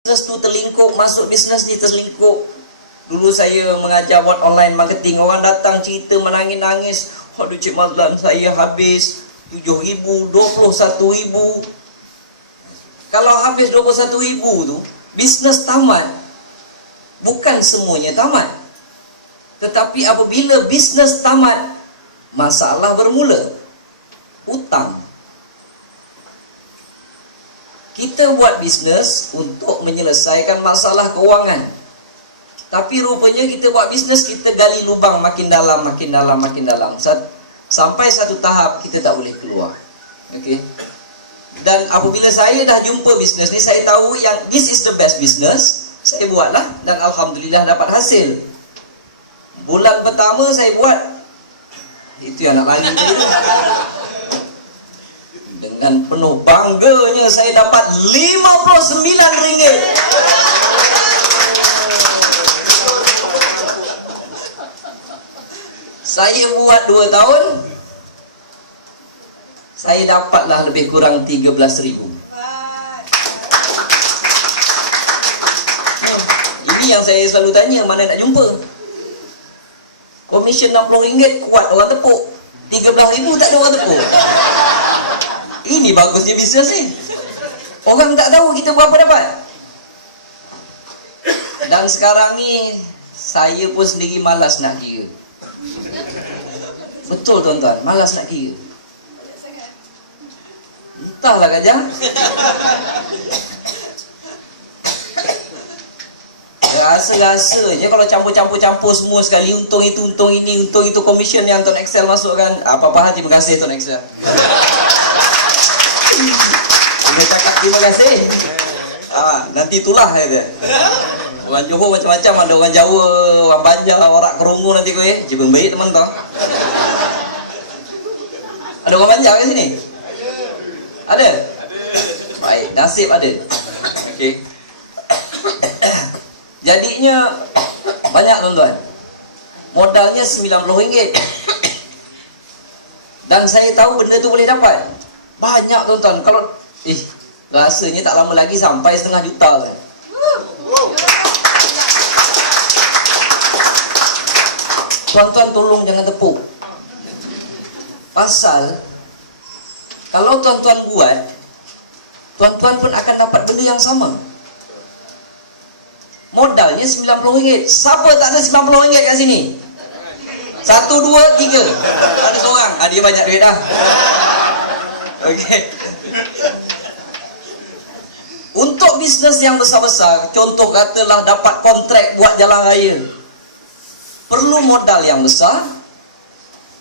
bisnes tu terlingkup, masuk bisnes ni terlingkup. Dulu saya mengajar buat online marketing, orang datang cerita menangis-nangis, aduh Cik Mazlan, saya habis 7,000, 21,000. Kalau habis 21,000 tu, bisnes tamat. Bukan semuanya tamat. Tetapi apabila bisnes tamat, masalah bermula. Hutang. Kita buat bisnes untuk menyelesaikan masalah keuangan. Tapi rupanya kita buat bisnes, kita gali lubang makin dalam, makin dalam, makin dalam. Sampai satu tahap kita tak boleh keluar. Okey. Dan apabila saya dah jumpa bisnes ni, saya tahu yang this is the best business. Saya buatlah dan alhamdulillah dapat hasil. Bulan pertama saya buat, itu yang nak lari tadi. Dengan penuh bangganya saya dapat RM59. Saya buat 2 tahun, saya dapatlah lebih kurang 13,000. Ini yang saya selalu tanya, mana nak jumpa? Komisen RM60 kuat orang tepuk, 13,000 tak ada orang tepuk. Ini bagusnya bisnes ni. Orang tak tahu kita berapa dapat. Dan sekarang ni saya pun sendiri malas nak kira. Betul tuan-tuan, malas nak kira. Entahlah Kajang. Rasa-rasanya kalau campur-campur semua sekali, untung itu, untung ini, untung itu, komisen yang Tuan Excel masukkan. Apa-apa, terima kasih Tuan Excel. Dia cakap terima kasih. Nanti itulah dia. Orang Johor macam-macam, ada orang Jawa, orang Banjar, orang Kerungu nanti kau jebeng baik teman tu. Ada orang Banjar kat sini? Ada? Baik, nasib ada. Okey. Jadinya banyak tuan-tuan. Modalnya RM90. Dan saya tahu benda tu boleh dapat. Banyak tuan-tuan. Kalau rasanya tak lama lagi sampai setengah juta kan. Tuan-tuan tolong jangan tepuk. Pasal kalau tuan-tuan buat, tuan-tuan pun akan dapat benda yang sama. Modalnya RM90. Siapa tak ada RM90 kat sini? 1, 2, 3. Ada seorang. Dia banyak duit dah. Okey. Untuk bisnes yang besar-besar, contoh katalah dapat kontrak buat jalan raya, perlu modal yang besar.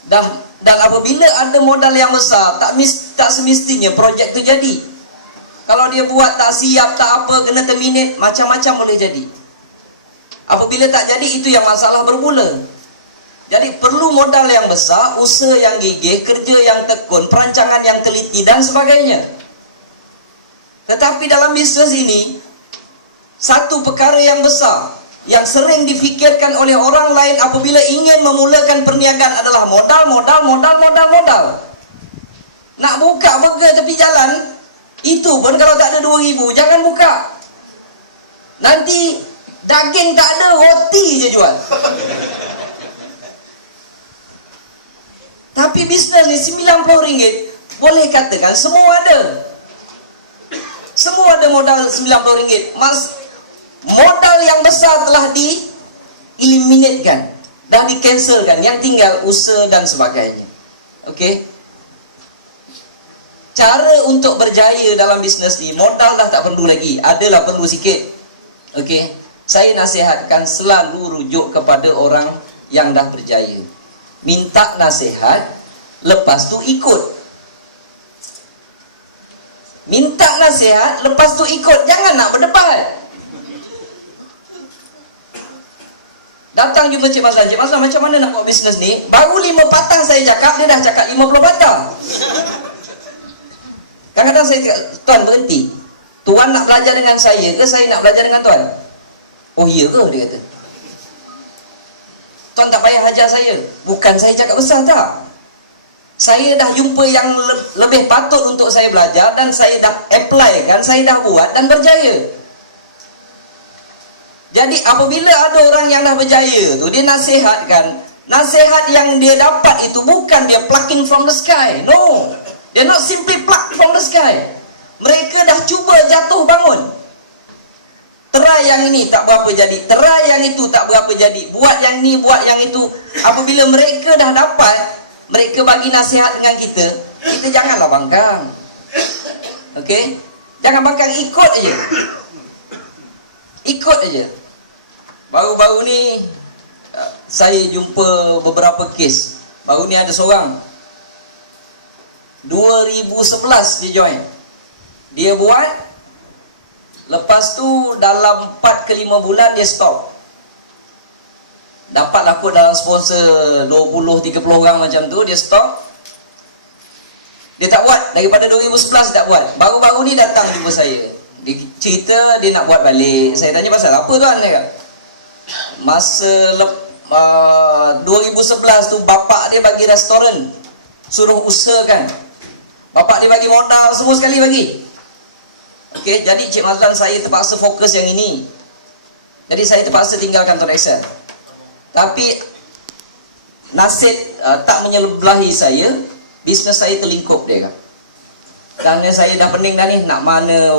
Dan apabila ada modal yang besar, tak semestinya projek tu jadi. Kalau dia buat tak siap, tak apa, kena terminate, macam-macam boleh jadi. Apabila tak jadi, itu yang masalah bermula. Jadi perlu modal yang besar, usaha yang gigih, kerja yang tekun, perancangan yang teliti dan sebagainya. Tetapi dalam bisnes ini, satu perkara yang besar yang sering difikirkan oleh orang lain apabila ingin memulakan perniagaan adalah modal. Nak buka burger tepi jalan, itu pun kalau tak ada 2,000, jangan buka. Nanti daging tak ada, roti je jual. Tapi bisnes ni RM90, boleh katakan semua ada. Semua ada modal RM90. Modal yang besar telah di-eliminatekan, dah di-cancelkan. Yang tinggal usaha dan sebagainya. Okey. Cara untuk berjaya dalam bisnes ni, modal dah tak perlu lagi. Adalah perlu sikit. Okey. Saya nasihatkan selalu rujuk kepada orang yang dah berjaya. Minta nasihat, lepas tu ikut. Minta nasihat, lepas tu ikut. Jangan nak berdebat. Datang jumpa Cik Mazlan. Cik Mazlan, macam mana nak buat bisnes ni? Baru 5 patang saya cakap, dia dah cakap 50 patang. Kadang-kadang saya cakap, Tuan berhenti. Tuan nak belajar dengan saya ke saya nak belajar dengan Tuan? Oh iya ke? Dia kata. Tuan tak payah ajar saya. Bukan saya cakap besar tak. Saya dah jumpa yang lebih patut untuk saya belajar dan saya dah apply kan, saya dah buat dan berjaya. Jadi apabila ada orang yang dah berjaya tu, dia nasihatkan, nasihat yang dia dapat itu bukan dia plucking from the sky. No, dia not simply pluck from the sky. Mereka dah cuba jatuh bangun. Try yang ini tak berapa jadi, try yang itu tak berapa jadi, buat yang ni, buat yang itu. Apabila mereka dah dapat, mereka bagi nasihat dengan kita, kita janganlah bangkang. Okey? Jangan bangkang, ikut aja. Ikut aja. Baru-baru ni saya jumpa beberapa kes. Baru ni ada seorang 2011 dia join. Dia buat, lepas tu dalam 4 ke 5 bulan dia stop. Dapatlah kot dalam sponsor 20-30 orang macam tu, dia stop. Dia tak buat, daripada 2011 tak buat. Baru-baru ni datang jumpa saya. Dia cerita dia nak buat balik. Saya tanya pasal apa tuan? Dia kata, masa 2011 tu bapak dia bagi restoran, suruh usahakan. Bapak dia bagi modal semua sekali bagi. Okey, jadi Cik Mazlan saya terpaksa fokus yang ini. Jadi saya terpaksa tinggalkan Tuan Excel. Tapi nasib tak menyebelahi saya, bisnes saya terlingkup dia kan. Kerana saya dah pening dah ni, nak mana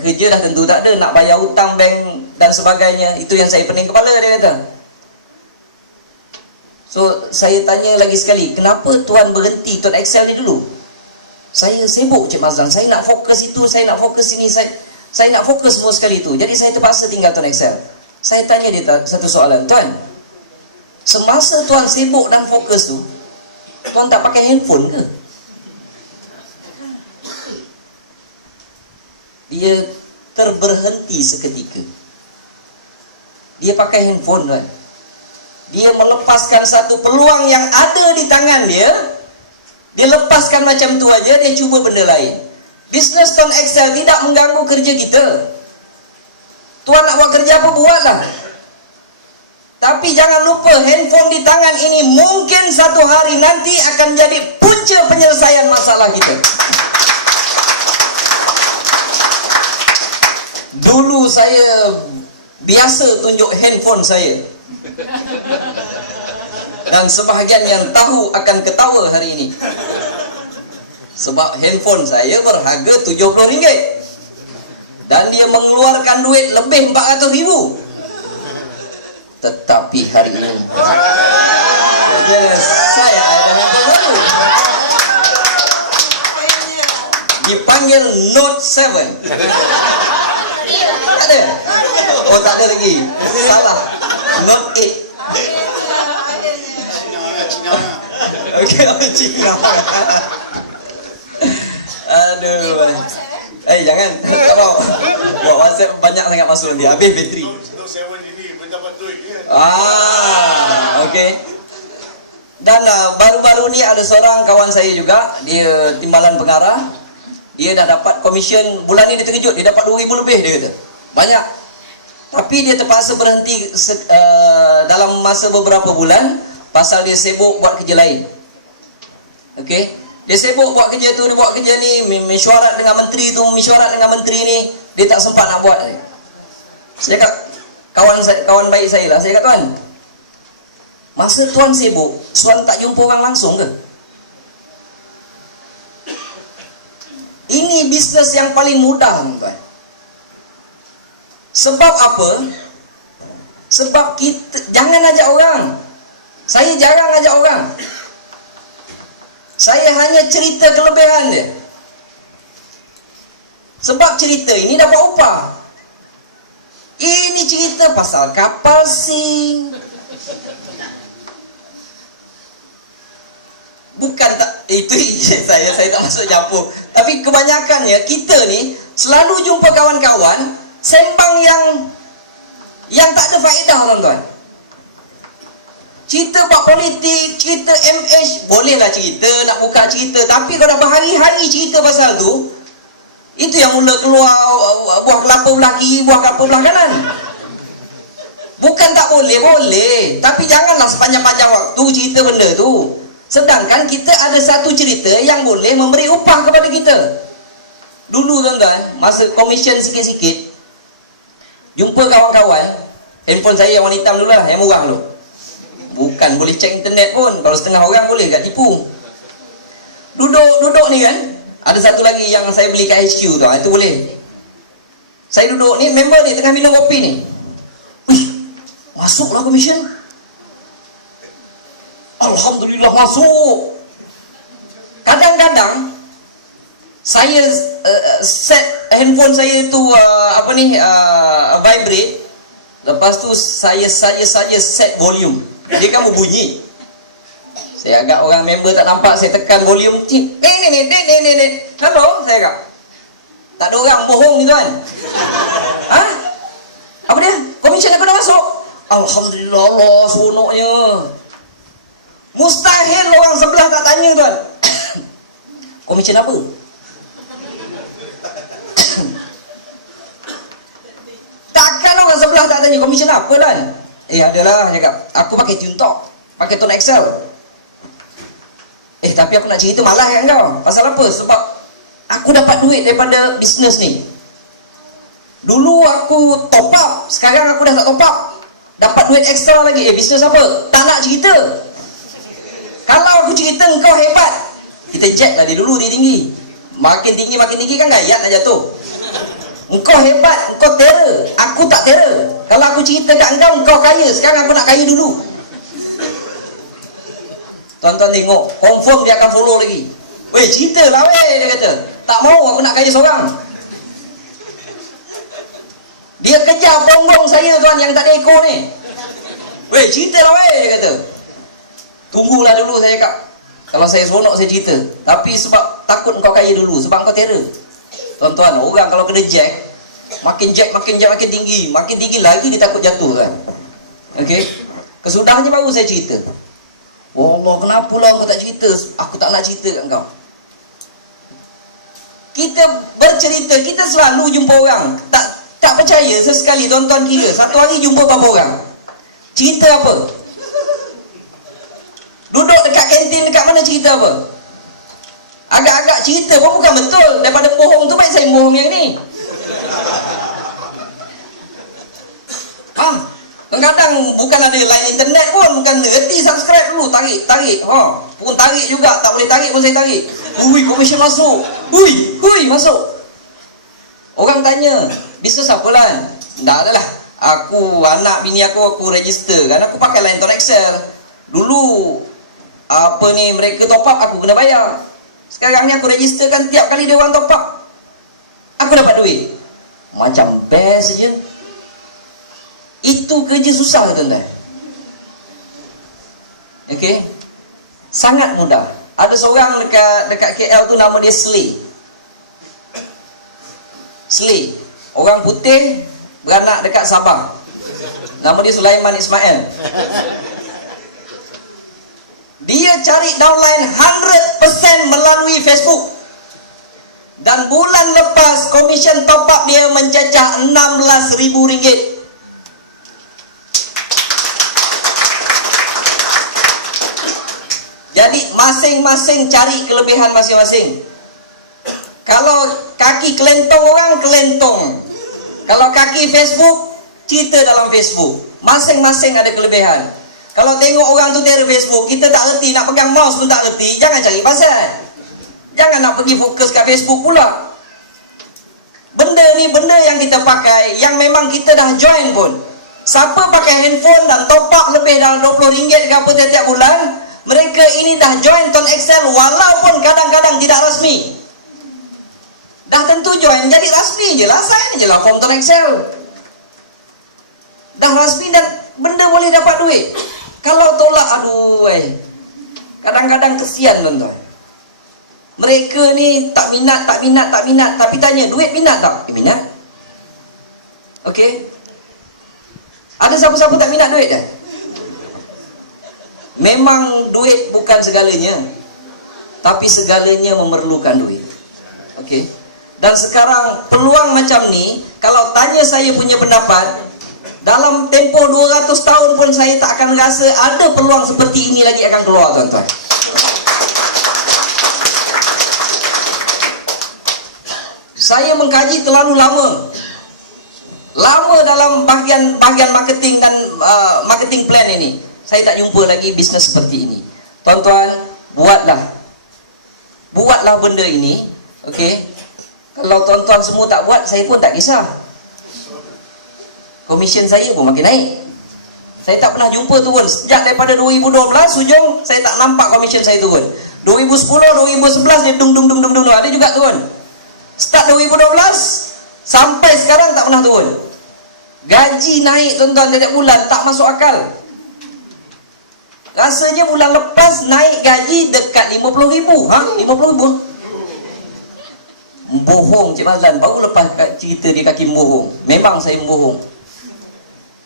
kerja dah tentu tak ada, nak bayar hutang bank dan sebagainya, itu yang saya pening kepala, dia kata. So saya tanya lagi sekali, kenapa tuan berhenti Tuan Excel ni dulu? Saya sibuk Cik Mazlan, saya nak fokus itu, saya nak fokus ini, saya nak fokus semua sekali itu. Jadi saya terpaksa tinggal Tuan Excel. Saya tanya dia satu soalan, tuan, semasa tuan sibuk dan fokus tu, tuan tak pakai handphone ke? Dia terberhenti seketika. Dia pakai handphone tuan. Dia melepaskan satu peluang yang ada di tangan dia. Dia lepaskan macam tu aja, dia cuba benda lain. Bisnes Tuan Excel tidak mengganggu kerja kita. Tuan nak buat kerja apa, buatlah. Tapi jangan lupa, handphone di tangan ini mungkin satu hari nanti akan jadi punca penyelesaian masalah kita. Dulu saya biasa tunjuk handphone saya. Dan sebahagian yang tahu akan ketawa hari ini. Sebab handphone saya berharga RM70. Dan dia mengeluarkan duit lebih RM400,000. Tetapi hari ini saya ada handphone baru. Dipanggil Note 7. Tak ada? Oh tak ada lagi. Salah. Note 8. Okey, Cina. Aduh. Jangan. Tak mau. Buat WhatsApp banyak sangat masuk nanti. Habis bateri. Okey. Dan baru-baru ni ada seorang kawan saya juga, dia timbalan pengarah. Dia dah dapat komisen, bulan ni dia terkejut, dia dapat RM2,000 lebih, dia kata. Banyak. Tapi dia terpaksa berhenti dalam masa beberapa bulan pasal dia sibuk buat kerja lain. Okey. Dia sibuk buat kerja tu, dia buat kerja ni, mesyuarat dengan menteri tu, mesyuarat dengan menteri ni, dia tak sempat nak buat. Saya cakap, kawan baik saya lah, saya kata, tuan, masa tuan sibuk, tuan tak jumpa orang langsung ke? Ini bisnes yang paling mudah, tuan. Sebab apa? Sebab kita jangan ajak orang. Saya jarang ajak orang. Saya hanya cerita kelebihan dia. Sebab cerita ini dapat upah. Ini cerita pasal kapal sing. Bukan tak, itu saya tak masuk campur. Tapi kebanyakannya kita ni selalu jumpa kawan-kawan sembang yang tak ada faedah, tuan-tuan. Cerita buat politik, cerita MH, bolehlah cerita, nak buka cerita. Tapi kalau dah berhari-hari cerita pasal tu, itu yang mula keluar buah kelapa belah kiri, buah kelapa belah kanan. Bukan tak boleh, boleh. Tapi janganlah sepanjang-panjang waktu cerita benda tu. Sedangkan kita ada satu cerita yang boleh memberi upah kepada kita. Dulu tuan-tuan, masa komisen sikit-sikit, jumpa kawan-kawan, Handphone saya yang warna hitam dulu lah, yang murah dulu. Bukan boleh cek internet pun. Kalau setengah orang boleh gak tipu. Duduk ni kan. Ada satu lagi yang saya beli kat HQ tu. Itu boleh. Saya duduk ni, member ni tengah minum kopi ni. Wih, masuklah komisen. Alhamdulillah masuk. Kadang-kadang saya set handphone saya tu vibrate. Lepas tu saya saja set volume. Dia kan berbunyi. Saya agak orang member tak nampak, saya tekan volume. Ni. Hello, saya agak. Tak ada orang bohong ni tuan. Ha? Apa dia? Komisen aku dah masuk. Alhamdulillah, Allah seronoknya. Mustahil orang sebelah tak tanya tuan. Komisen apa? Takkan orang sebelah tak tanya komisen apa kan? Adalah cakap, aku pakai TuneTalk, pakai Tone Excel. Tapi aku nak cerita malah kan kau. Pasal apa? Sebab aku dapat duit daripada bisnes ni. Dulu aku top up, sekarang aku dah tak top up. Dapat duit ekstra lagi. Bisnes apa? Tak nak cerita. Kalau aku cerita engkau hebat, kita check lah dia dulu, dia tinggi. Makin tinggi kan gayat nak jatuh. Engkau hebat, engkau terror. Aku tak terror. Kalau aku cerita kat engkau kaya. Sekarang aku nak kaya dulu. Tuan-tuan tengok, confirm dia akan follow lagi. Weh, cerita lah weh, dia kata. Tak mau, aku nak kaya seorang. Dia kejar bongbong saya tuan yang tak ada ekor ni. Weh, cerita lah weh, dia kata. Tunggulah dulu saya cakap. Kalau saya seronok saya cerita. Tapi sebab takut kau kaya dulu, sebab kau terror. Tuan-tuan, orang kalau kena jack, makin tinggi. Makin tinggi lagi dia takut jatuh kan. Okey. Kesudahnya baru saya cerita. Oh Allah, kenapa lah kau tak cerita? Aku tak nak cerita kat kau. Kita bercerita, kita selalu jumpa orang. Tak percaya sesekali tuan-tuan kira satu hari jumpa berapa orang? Cerita apa? Duduk dekat kantin dekat mana cerita apa? Agak-agak cerita pun bukan betul. Daripada bohong tu baik saya bohong yang ni. Kadang-kadang bukan ada line internet pun, bukan reti subscribe dulu, tarik. Pun tarik juga, tak boleh tarik pun saya tarik. Ui, komisen masuk. Ui, masuk. Orang tanya, bisnes apa lan? Tak adalah. Aku, anak bini aku register kan. Aku pakai line Tone Excel. Dulu mereka top up aku kena bayar. Sekarang ni aku registerkan tiap kali dia orang top up, aku dapat duit. Macam best je. Itu kerja susah tuan-tuan. Okey. Sangat mudah. Ada seorang dekat KL tu nama dia Slay. Orang putih beranak dekat Sabah. Nama dia Sulaiman Ismail. Dia cari downline 100% melalui Facebook. Dan bulan lepas komisen top up dia mencecah RM16,000. Jadi masing-masing cari kelebihan masing-masing. Kalau kaki kelentong orang, kelentong. Kalau kaki Facebook, cerita dalam Facebook. Masing-masing ada kelebihan. Kalau tengok orang tu teror Facebook, kita tak reti, nak pegang mouse pun tak reti, jangan cari pasal. Jangan nak pergi fokus kat Facebook pula. Benda ni benda yang kita pakai, yang memang kita dah join pun. Siapa pakai handphone dan top up lebih dalam RM20 ke apa tiap-tiap bulan, mereka ini dah join Tone Excel walaupun kadang-kadang tidak rasmi. Dah tentu join, jadi rasmi je lah, sign je lah form Tone Excel. Dah rasmi dan benda boleh dapat duit. Kalau tolak, kadang-kadang kesian tuan-tuan. Mereka ni tak minat. Tapi tanya, duit minat tak? Minat. Okey. Ada siapa-siapa tak minat duit dah? Memang duit bukan segalanya. Tapi segalanya memerlukan duit. Okey. Dan sekarang peluang macam ni, kalau tanya saya punya pendapat, dalam tempoh 200 tahun pun saya tak akan rasa ada peluang seperti ini lagi akan keluar tuan-tuan. Saya mengkaji terlalu lama. lama dalam bahagian marketing dan marketing plan ini, saya tak jumpa lagi bisnes seperti ini. Tuan-tuan, buatlah benda ini. Okey, kalau tuan-tuan semua tak buat, saya pun tak kisah, komisen saya pun makin naik. Saya tak pernah jumpa turun. Sejak daripada 2012 hujung, saya tak nampak komisen saya turun. 2010, 2011 dia dung. Ada juga turun. Start 2012 sampai sekarang tak pernah turun. Gaji naik tuan-tuan setiap bulan, tak masuk akal. Rasanya bulan lepas naik gaji dekat 50,000. 50,000? Bohong Cik Mazlan. Baru lepas cerita dia kaki bohong. Memang saya bohong.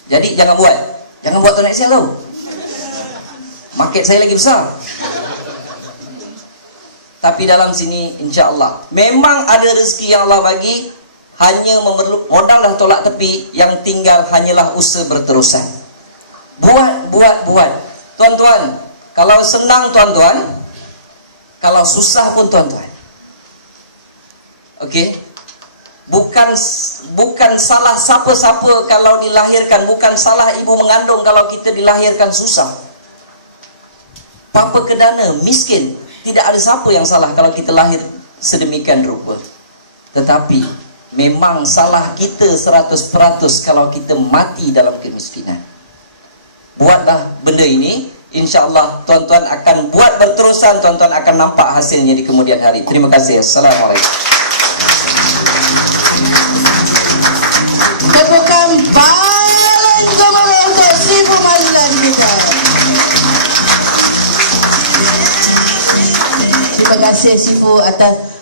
Jadi jangan buat tuan Excel tau. Market saya lagi besar. Tapi dalam sini insya-Allah memang ada rezeki yang Allah bagi, hanya memerlukan modal dah tolak tepi, yang tinggal hanyalah usaha berterusan. Buat. Tuan-tuan, kalau senang tuan-tuan, kalau susah pun tuan-tuan. Okey? Bukan salah siapa-siapa kalau dilahirkan, bukan salah ibu mengandung kalau kita dilahirkan susah. Papa kedana, miskin, tidak ada siapa yang salah kalau kita lahir sedemikian rupa. Tetapi memang salah kita 100% kalau kita mati dalam kemiskinan. Buatlah benda ini, insya-Allah tuan-tuan akan buat berterusan, tuan-tuan akan nampak hasilnya di kemudian hari. Terima kasih. Assalamualaikum. Tepukan paling gemuruh untuk Sifu Mazlan kita. Terima kasih Sifu atas